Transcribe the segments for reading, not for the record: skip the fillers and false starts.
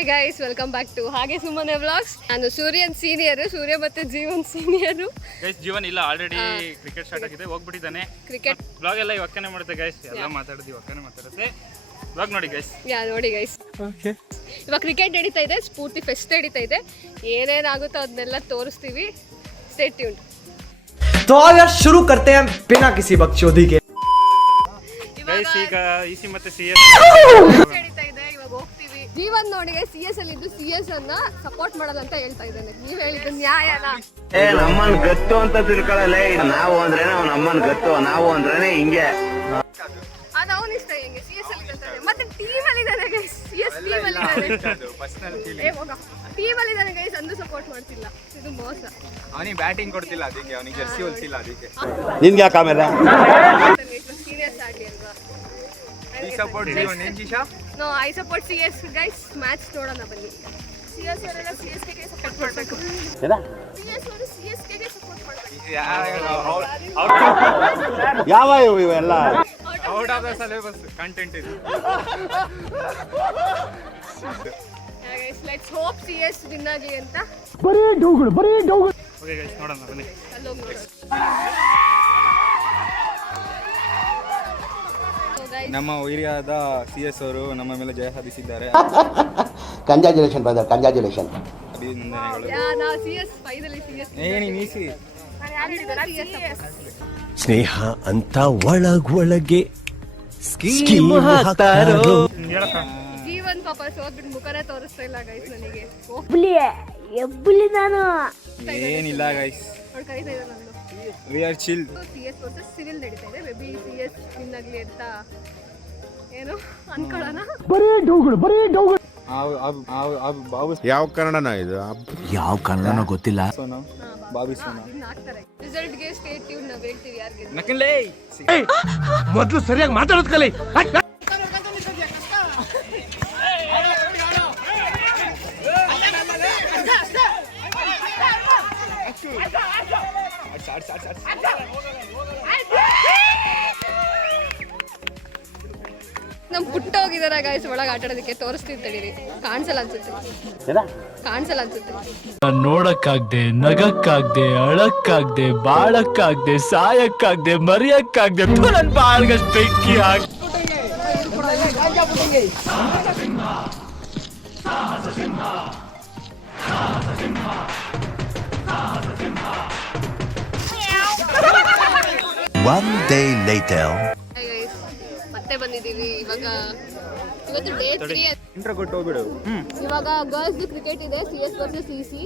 Hi guys, welcome back to ಹಾಗೆ ಸುಮ್ಮನೆ vlogs. ನಾನು ಸೂರ್ಯನ್ ಸೀನಿಯರ್, ಸೂರ್ಯ ಮತ್ತೆ ಜೀವನ್ ಸೀನಿಯರ್. ಗೈಸ್ ಜೀವನ್ ಇಲ್ಲ, ಆಲ್ರೆಡಿ ಕ್ರಿಕೆಟ್ ಸ್ಟಾರ್ಟ್ ಆಗಿದೆ, ಹೋಗ್ಬಿಟ್ಟಿದ್ದಾನೆ. ಕ್ರಿಕೆಟ್ ವ್ಲಾಗ್ ಎಲ್ಲ ಇವಕ್ಕನೆ ಮಾಡುತ್ತೆ ಗೈಸ್, ಎಲ್ಲ ಮಾತಾಡೋದು ಇವಕ್ಕನೆ ಮಾತಾಡುತ್ತೆ. ವ್ಲಾಗ್ ನೋಡಿ ಗೈಸ್. ನೋಡಿ ಗೈಸ್, ಇವಾಗ ಕ್ರಿಕೆಟ್ ನಡೀತಾ ಇದೆ, ಸ್ಫೂರ್ತಿ ಫೆಸ್ಟ್ ನಡೀತಾ ಇದೆ. ಏನೇನಾಗುತ್ತೋ ಅದನ್ನೆಲ್ಲ ತೋರಿಸ್ತೀವಿ. Stay tuned. तो आओ यार शुरू करते हैं बिना किसी बकचोदी के. ಗೈಸ್ ಈಗ ಇಸಿ ಮತ್ತೆ ಸಿಎಸ್ ನಡೀತಾ ಇದೆ, ಇವಾಗ ಹೋಗ್ತೀವಿ. ಜೀವನ್ ನೋಡಿ ಗೈಸ್, ಸಿಎಸ್ ಅಲ್ಲಿ ಇದ್ದು ಸಿಎಸ್ ಅನ್ನ ಸಪೋರ್ಟ್ ಮಾಡೋದು ಅಂತ ಹೇಳ್ತಾ ಇದ್ದಾನೆ. ನೀವ್ ಹೇಳಿದ್ದು ನ್ಯಾಯನಾ? ನಮ್ಮನ್ ಗತ್ತು ಅಂತ ತಿಳ್ಕೊಳ್ಳಲ್ಲ. ನಾವು ಅಂದ್ರೇನೆ ಅವ್ನ ಅಮ್ಮನ್ ಗತ್ತು, ನಾವು ಅಂದ್ರೇನೆ ಹಿಂಗೆ. ಅದು ಅವನ ಇಷ್ಟ, ಹೆಂಗೆ ಸಿಎಸ್ ಅಲ್ಲಿ ಇದ್ದಾನೆ, ಮತ್ತೆ ಟೀಮ್ ಅಲ್ಲಿ ಇದ್ದಾನೆ ಗೈಸ್. ಸಿಎಸ್ ಟೀಮ್ ಅಲ್ಲಿ ಇದ್ದಾನೆ, ಟೀಮ್ ಅಲ್ಲಿ ಇದ್ದಾನೆ ಗೈಸ್. ಅಂದು ಸಪೋರ್ಟ್ ಮಾಡ್ತಿಲ್ಲ, ಇದು ಮೋಸ. ಅವನಿಗೆ ಬ್ಯಾಟಿಂಗ್ ಕೊಡ್ತಿಲ್ಲ, ಅದಕ್ಕೆ ಅವನಿಗೆ ಜರ್ಸಿ ಹೊಲ್ಸಿಲ್ಲ, ಅದಕ್ಕೆ ನಿನ್ಗೆ ಯಾಕೆ ಆಮೇಲೆ ಸೀರಿಯಸ್ ಆಗಿ ಅಲ್ವಾ? ಈ ಸಪೋರ್ಟ್ ಜೀವನ್ ಏನ್ ಜಿಶಾ? No, I support CS guys. Match ನೋಡೋಣ ಬನ್ನಿ. ಸಿಎಸ್ ಅವರೆಲ್ಲ ಸಿಎಸ್ಕೆ ಗೆ ಸಪೋರ್ಟ್ ಮಾಡಬೇಕು. ಸಿಎಸ್ ಅವರು ಸಿಎಸ್ಕೆ ಗೆ ಸಪೋರ್ಟ್ ಮಾಡಬೇಕು. ಯಾವ ಇವೆಲ್ಲ out of the syllabus content ಇದು. Guys let's hope CS win ಆಗಲಿ ಅಂತ. बड़े डोगड़ ಓಕೆ ಗೈಸ್, ನೋಡೋಣ ಬನ್ನಿ. ಅಲ್ಲೋಗಿ ನೋಡೋಣ. ನಮ್ಮ ಹಿರಿಯಾದ ಸಿಎಸ್ ಅವರು ನಮ್ಮ ಮೇಲೆ ಜಯ ಸಾಧಿಸಿದ್ದಾರೆ. Congratulation brother, congratulation. ಅಭಿನಂದನೆಗಳು. ನಾ ಸಿಎಸ್ ಫೈನಲಿ ಸಿಎಸ್ ಏನಿ ಮೀಸಿ ಸ್ನೇಹ ಅಂತ ಒಳಗೊಳಗೆ ಸ್ಕೀಮ್ ಹಾಕ್ತಾರೋ. ಹೇಳಕ್ಕ ಜೀವನ್ ಪಾಪ ಸೋತ್ಬಿಟ್ಟು ಮುಖನೇ ತೋರಿಸ್ತಾ ಇಲ್ಲ ಗೈಸ್ ನನಗೆ. ಏನಿಲ್ಲ ಗೈಸ್, ಅವ್ರು ಕರೀತಾ ಇದ್ದಾರೆ ನಂದು. We are chill. CS versus civil ನಡೀತಾ ಇದೆ. ಮೇಬಿ ಸಿಎಸ್ ವಿನ್ ಆಗಲಿ ಅಂತ ಏನು ಅನ್ಕೊಳ್ಳೋಣ. ಬಾಬು ಯಾವ ಕನ್ನಡನ ಇದು? ಯಾವ ಕನ್ನಡನೋ ಗೊತ್ತಿಲ್ಲ. ಸೋನಾ, ಬಾಬಿ ಸೋನಾ ವಿನ್ ಆಗ್ತಾರೆ. ರಿಸಲ್ಟ್ಗೆ ಸ್ಟೇ ಟ್ಯೂನ್. ನಾವು ಹೇಳ್ತೀವಿ ಯಾರು ಗೆದ್ದು. ನಕಲೇ ಮೊದಲು ಸರಿಯಾಗಿ ಮಾತಾಡೋದು ಕಲಿ. ನಮ್ ಪುಟ್ಟ ಹೋಗಿದಾರ ಗಾಯ್ಸ್ ಒಳಗೆ ಆಟ ಆಡೋದಕ್ಕೆ. ತೋರಿಸ್ತೀವಿ ತಡೀರಿ. ಕಾಣಿಸಲ್ಲ ಅನ್ಸುತ್ತೆ, ಕಾಣಿಸಲ್ಲ ಅನ್ಸುತ್ತೆ. ನೋಡಕ್ಕಾಗ್ದೆ, ನಗಕ್ಕಾಗ್ದೆ, ಅಳಕ್ಕಾಗ್ದೆ, ಬಾಳಕ್ಕಾಗ್ದೆ, ಸಾಯಕ್ಕಾಗ್ದೆ, ಮರಿಯಕ್ಕಾಗ್ದೆ, ನನ್ ಬಾಳ್ಗಷ್ಟು ಬೆಂಕಿ ಹಾಕಿ. One day later. ಮತ್ತೆ ಬಂದಿದ್ದೀವಿ. ಇವಾಗ ಇವತ್ತು ಡೇ 3. ಇಂಟ್ರೋ ಕೊಟ್ಟು ಹೋಗ್ಬಿಡು. ಇವಾಗ ಗರ್ಲ್ಸ್ ಕ್ರಿಕೆಟ್ ಇದೆ, ಸಿಎಸ್ ವರ್ಸಸ್ ಸಿಸಿ.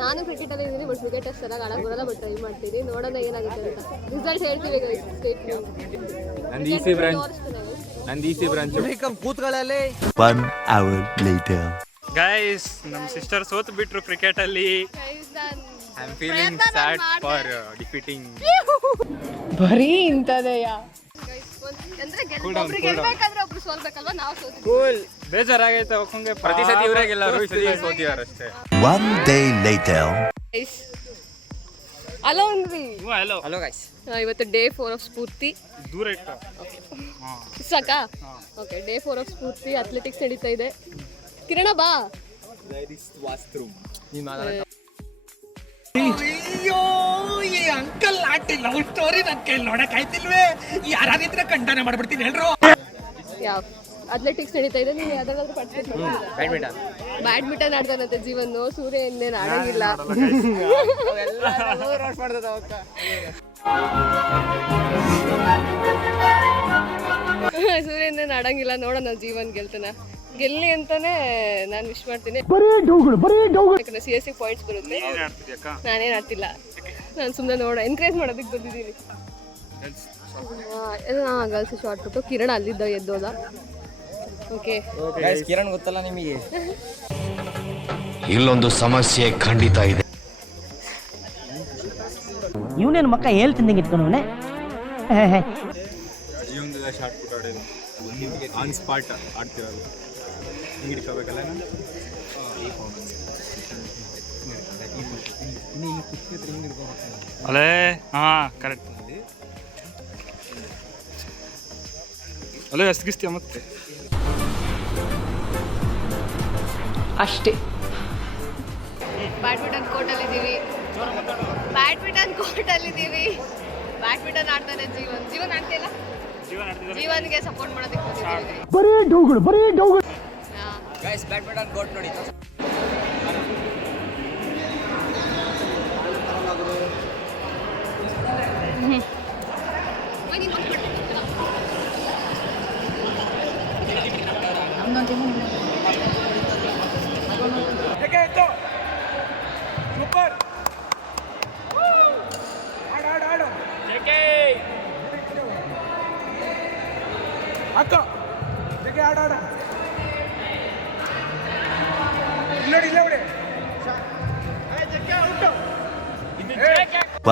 ನಾನು ಕ್ರಿಕೆಟ್ ಅಲ್ಲಿ ಇದ್ದೀನಿ, ಬಟ್ ಕ್ರಿಕೆಟ್ ಅಷ್ಟು ಚೆನ್ನಾಗಿ ಆಡಕ್ ಬರಲ್ಲ, ಬಟ್ ಟ್ರೈ ಮಾಡ್ತೀನಿ. ನೋಡೋಣ ಏನಾಗುತ್ತೆ ಅಂತ. ರಿಸಲ್ಟ್ ಹೇಳ್ತೀವಿ ಗೈಸ್. ನಂದು ಇಸಿ ಬ್ರಾಂಚ್. ಕೂತ್ಕೊಳ್ಳಲಿ. 1 hour later. ಗೈಸ್ ನಮ್ಮ ಸಿಸ್ಟರ್ ಸೋತು ಬಿಟ್ರು ಕ್ರಿಕೆಟ್ ಅಲ್ಲಿ. I am feeling sad for defeating. ಬರೀ ಇಂತದೆಯಾ ಅಂದ್ರೆ ಗೆಲ್ಬೇಕಾದ್ರೆ ಒಬ್ರು ಸೋಲ್ಬೇಕಲ್ವಾ? ನಾವು ಸೋತ್ವಿ. ಕೂಲ್. ಬೇಜಾರಾಗೈತೆ ಒಕ್ಕಂಗೆ. ಪ್ರತಿ ಸತಿ ಇವರೇ ಗೆಲ್ಲರು, ಈ ಸತಿ ಸೋತಿದ್ದಾರೆ ಅಷ್ಟೇ. 1 day later. ಹಲೋ ಅನ್ರಿ. Hello hello guys. ಇವತ್ತು ಡೇ 4 ಆಫ್ ಸ್ಫೂರ್ತಿ. ದೂರ ಇಟ್ಟ ಸಾಕಾ? Okay, day 4 of Spoorthi. Athletics ನಡೀತಾ ಇದೆ. ಕಿರಣ ಬಾ. ಅಯ್ಯೋ, ಈ ಅಂಕಲ್ ಆಂಟಿ ಲವ್ ಸ್ಟೋರಿ ನನ್ ಕೈಲಿ ನೋಡಕ್ ಆಯ್ತಿಲ್ವೇ? ಯಾರಾದಿದ್ರೆ ಖಂಡನೆ ಮಾಡ್ಬಿಡ್ತೀನಿ ಹೇಳ್ರು. ಯಾವ ಅಥ್ಲೆಟಿಕ್ಸ್ ನಡೀತಾ ಇದೆ? ನೀವು ಯಾವ್ದಾದ್ರು ಪಾರ್ಟಿಸಿಪೇಟ್ ಮಾಡಿದ್ದೀರಾ? ಬ್ಯಾಡ್ಮಿಂಟನ್ ಆಡ್ತಾನಂತೆ ಜೀವನ್. ಸೂರ್ಯ ಇನ್ನೇನು ಆಡಂಗಿಲ್ಲ. ಸೂರ್ಯ ಇನ್ನೇನು ಆಡಂಗಿಲ್ಲ. ನೋಡೋಣ ಜೀವನ್ ಗೆಲ್ತಾನ. ಗೆಲ್ಲಿ ಅಂತಾನೆ ನಾನು ವಿಶ್ ಮಾಡ್ತೀನಿ. ಯಾಕಂದ್ರೆ ಸಿಎಸ್ಸಿ ಪಾಯಿಂಟ್ಸ್ ಬರುತ್ತೆ. ನಾನೇನು ಆಡ್ತಿಲ್ಲ, ನಾನು ಸುಮ್ಮನೆ ಎನ್ಕರೇಜ್ ಮಾಡೋದಕ್ಕೆ ಬಂದಿದ್ದೀನಿ. ಗರ್ಲ್ಸ್ ಶಾರ್ಟ್ ಬಿಟ್ಟು ಕಿರಣ್ ಅಲ್ಲಿದ್ದ ಎದ್ದೋದ. ಓಕೆ, ಕಿರಣ್ ಗೊತ್ತಲ್ಲ ನಿಮಗೆ? ಇಲ್ಲೊಂದು ಸಮಸ್ಯೆ ಖಂಡಿತ ಇದೆ. ಇವನೇನು ಮಕ್ಕ ಹೇಳ್ತೀನಿ ಇಟ್ಕೊಂಡವನೆ. ಈ ಒಂದು ಶಾರ್ಟ್ ಪುಟ್ ಆಡೋದು ಆನ್ ಸ್ಪಾಟ್ ಆಡ್ತಿರೋದು. ಹಿಂಗೆ ಇಟ್ಕೋಬೇಕಲ್ಲ. ಅಲೇ ಹಾ ಕರೆಕ್ಟ್. ಅಲ್ಲೇ ಎಸ್ಗಿಸ್ತೀಯ ಮತ್ತೆ? ಅಷ್ಟೇ. ಬ್ಯಾಡ್ಮಿಂಟನ್ ಕೋರ್ಟಲ್ಲಿದ್ದೀವಿ. ಬ್ಯಾಡ್ಮಿಂಟನ್ ಆಡ್ತಾನೆ ಜೀವನ್ ಆಡ್ತಿಲ್ಲ. ಜೀವನ್ಗೆ ಸಪೋರ್ಟ್ ಮಾಡೋದಕ್ಕೆ ಬಂದಿದ್ದೀವಿ. ಬರೀ ಡೌಗಳು. ಗೈಸ್ ಬ್ಯಾಡ್ಮಿಂಟನ್ ಕೋರ್ಟ್ ನೋಡಿ. ಸೂಪರ್ ಆಡು ಅಕ್ಕ ಜಗ್ಗೆ ಆಡ ಇಲ್ಲ ನೋಡಿ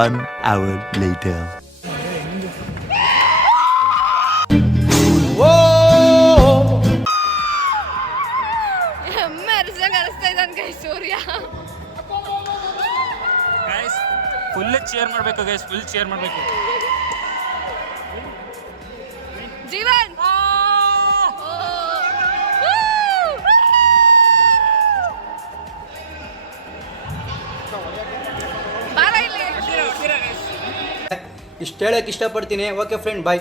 1 hour later. ಸೂರ್ಯ ಫುಲ್ ಚೇರ್ ಮಾಡಬೇಕು ಗೈಸ್, ಫುಲ್ ಚೇರ್ ಮಾಡಬೇಕು. ಜೀವನ್ ಇಷ್ಟು ಹೇಳಕ್ಕೆ ಇಷ್ಟಪಡ್ತೀನಿ. ಓಕೆ ಫ್ರೆಂಡ್, ಬಾಯ್.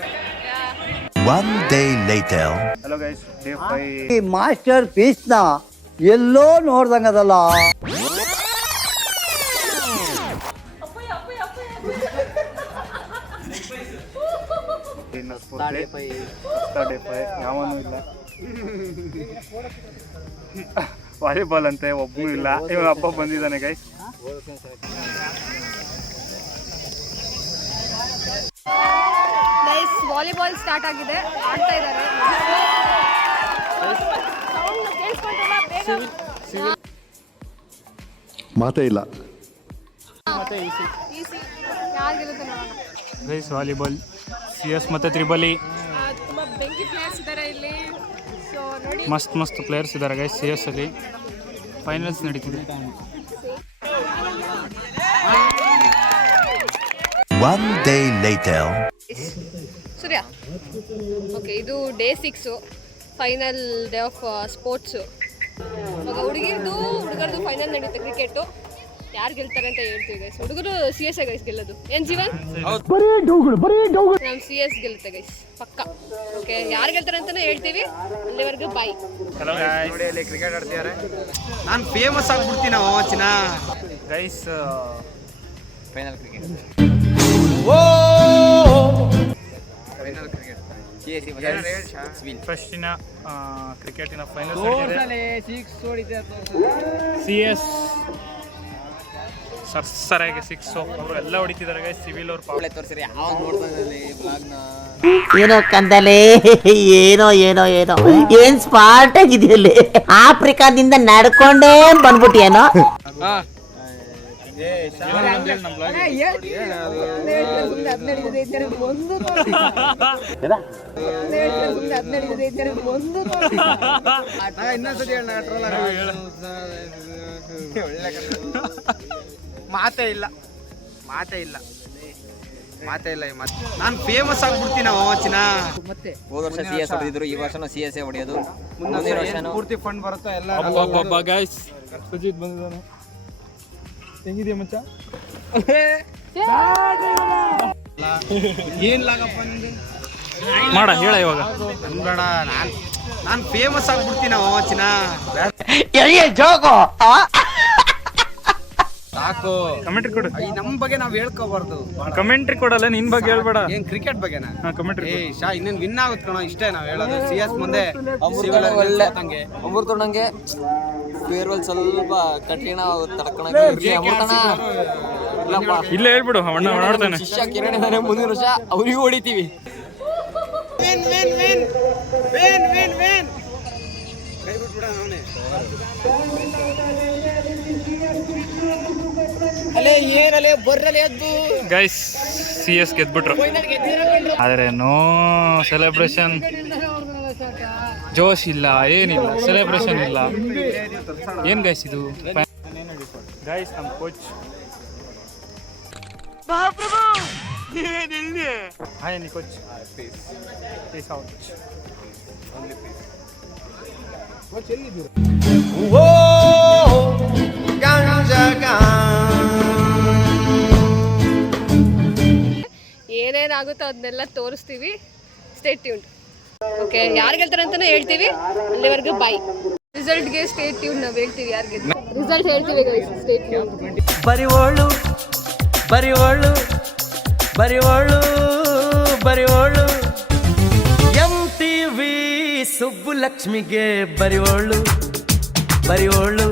1 day later. Hello guys, day 5. ಈ ಮಾಸ್ಟರ್ ಪೀಸ್ನ ಎಲ್ಲೋ ನೋಡ್ದಂಗದಲ್ಲ. ಯಾವನೂ ಇಲ್ಲ. ವಾಲಿಬಾಲ್ ಅಂತೆ ಒಬ್ಬನು ಇಲ್ಲ. ಇವಾಗ ಹಬ್ಬ ಬಂದಿದ್ದಾನೆ ಗೈಸ್. ವಾಲಿಬಾಲ್ ಸ್ಟಾರ್ಟ್ ಆಗಿದೆ, ಆಡ್ತಾ ಇದ್ದಾರೆ. ಮಾತೇ ಇಲ್ಲ. ಗೈಸ್ ವಾಲಿಬಾಲ್ CS ಮತ್ತು ತ್ರಿಬಲಿ ತುಂಬಾ ಬೆಂಕಿ ಪ್ಲೇಯರ್ಸ್ ಇದ್ದಾರೆ ಇಲ್ಲಿ. ಸೊ ನೋಡಿ, ಮಸ್ತ್ ಪ್ಲೇಯರ್ಸ್ ಇದ್ದಾರೆ ಗೈಸ್. CS ಅಲ್ಲಿ ಫೈನಲ್ಸ್ ನಡೀತಿದೆ. 1 day later. ಸೂರ್ಯ ಓಕೆ, ಇದು day 6, final day of sports. ಇವಾಗ ಹುಡುಗರದು ಫೈನಲ್ ನಡೀತೆ ಕ್ರಿಕೆಟು. ಯಾರು ಗೆಲ್ತಾರೆ ಅಂತ ಹೇಳ್ತೀವಿ ಗೈಸ್. ಹುಡುಗರು CS ಗೈಸ್ ಗೆಲ್ಲೋದು. ಏನು ಜೀವನ್? ನಮ್ಮ CS ಗೆಲ್ಲುತ್ತೆ ಗೈಸ್ ಪಕ್ಕ. ಓಕೆ, ಯಾರು ಗೆಲ್ತಾರೆ ಅಂತಾನೆ ಹೇಳ್ತೀವಿ. ಅಲ್ಲಿವರೆಗೂ ಬಾಯ್. ಹಲೋ ಗೈಸ್, ನೋಡಿ ಅಲ್ಲಿ ಕ್ರಿಕೆಟ್ ಆಡ್ತಿದ್ದಾರೆ. ನಾನು ಫೇಮಸ್ ಆಗ್ಬಿಡ್ತೀನಿ ಚಿನ್ನ. Guys final cricket. Final cricket ಫಸ್ಟಿನ ಕ್ರಿಕೆಟಿನ ಫೈನಲ್ಸ್ CS ಸರಾಗಿ 6 ಅವರು ಎಲ್ಲ ಹೊಡಿತಿದ್ದಾರೆ ಗೈಸ್. ಸಿವಿಲ್ ಅವ್ರು ಪಾವಳೆ ತೋರಿಸಿರಿ ಯಾವ ನೋಡ್ತಾನಲ್ಲಿ ಬ್ಲಾಗ್ನ. ಏನೋ ಕಂದಲೆ, ಏನೋ ಏನ್ ಸ್ಪಾಟ್ ಆಗಿದೆಯಲ್ಲಿ. ಆಫ್ರಿಕಾದಿಂದ ನಡ್ಕೊಂಡೇ ಬಂದ್ಬಿಟ್ಟಿಯೇನೋ. ಇನ್ನೊಂದ್ಸತಿ ಮಾತೇ ಇಲ್ಲ. ನಾನು ಫೇಮಸ್ ಆಗ್ಬಿಡ್ತೀನಿ ಚಿನ್ನ. ಹೋದ ವರ್ಷ CS ಹೊಡೆದಿದ್ರು, ಈ ವರ್ಷನೂ CS ಹೊಡೆಯೋದು. ಮುಂದಿನ ವರ್ಷನೂ ಪೂರ್ತಿ ಫಂಡ್ ಬರುತ್ತಾ ಎಲ್ಲ. ಗೈಸ್ ಸುಜಿತ್ ಬಂದಿದ್ದಾನೆ. ಹೆಂಗಿದೆಯಾ ಮಚ್ಚ? ಏನ್ ಲಾಗಪ್ಪ ನಿಂಗೆ ಮಾಡ ಹೇಳ ಇವಾಗ. ಬೇಡ, ನಾನು ಫೇಮಸ್ ಆಗ್ಬಿಡ್ತೀನಿ ಚಿನ್ನ. ಸಾಕು, ಕಮೆಂಟ್ರಿ ಕೊಡು. ನಮ್ ಬಗ್ಗೆ ನಾವ್ ಹೇಳ್ಕೋಬಾರ್ದು. ಕಮೆಂಟ್ರಿ ಕೊಡಲ್ಲ, ನಿನ್ ಬಗ್ಗೆ ಹೇಳ್ಬೇಡ. ಏನ್ ಕ್ರಿಕೆಟ್ ಬಗ್ಗೆನಾ? ಕಮೆಂಟ್ರಿ ಇನ್ನೇನ್ ವಿನ್ ಆಗುತ್ತೆ ಕಣೋ, ಇಷ್ಟೇ ನಾವ್ ಹೇಳೋದು. CS ಮುಂದೆ ನಂಗೆ ಫೇರ್ವೆಲ್ ಸ್ವಲ್ಪ ಕಠಿಣ ತಡ್ಕೊಳಕ್ಕೆ. ಇಲ್ಲ ಹೇಳ್ಬಿಡು, ಅಣ್ಣ ನೋಡ್ತಾನೆ. ಶಿಷ್ಯ ಕಿರಣ್ ಇದಾನೆ, ಮುಂದಿನ ವರ್ಷ ಅವ್ರಿಗೂ ಹೊಡಿತೀವಿ. ಕೈ ಬಿಟ್ಬಿಡ ಅವನೇ. ಅಲೆ ಏನಲೆ ಬರ್ರಲೆ ಎದ್ದು. ಗೈಸ್ CS ಗೆದ್ಬಿಟ್ರು, ಆದರೆ ನೋ ಸೆಲೆಬ್ರೇಷನ್. ಜೋಶ್ ಇಲ್ಲ, ಏನಿಲ್ಲ, ಸೆಲೆಬ್ರೇಷನ್ ಇಲ್ಲ. ಏನ್ ಗೈಸ್ ಇದು? ಗೈಸ್ ನಮ್ಮ ಕೋಚ್ ಹಾಯ್ ನಿ ಕೋಚ್. Peace out. ಓ ಏನೇನಾಗುತ್ತೋ ಅದನ್ನೆಲ್ಲ ತೋರಿಸ್ತೀವಿ. Stay tuned. ಓಕೆ, ಯಾರು ಗೆಲ್ತಾರೆ ಅಂತಾನೆ ಹೇಳ್ತೀವಿ. ಅಲ್ಲಿವರೆಗೂ ಬೈ. ರಿಸಲ್ಟ್ಗೆ stay tuned. ನಾವು ಹೇಳ್ತೀವಿ ಯಾರು ಗೆಲ್ತಾರೆ. ರಿಸಲ್ಟ್ ಹೇಳ್ತೀವಿ ಗೈಸ್. Stay tuned. ಬರಿವೋಳು ಬರಿವೋಳು ಬರಿವೋಳು ಬರಿವೋಳು MTV ಸುಬ್ಬುಲಕ್ಷ್ಮಿಗೆ ಬರಿವೋಳು ಬರಿವೋಳು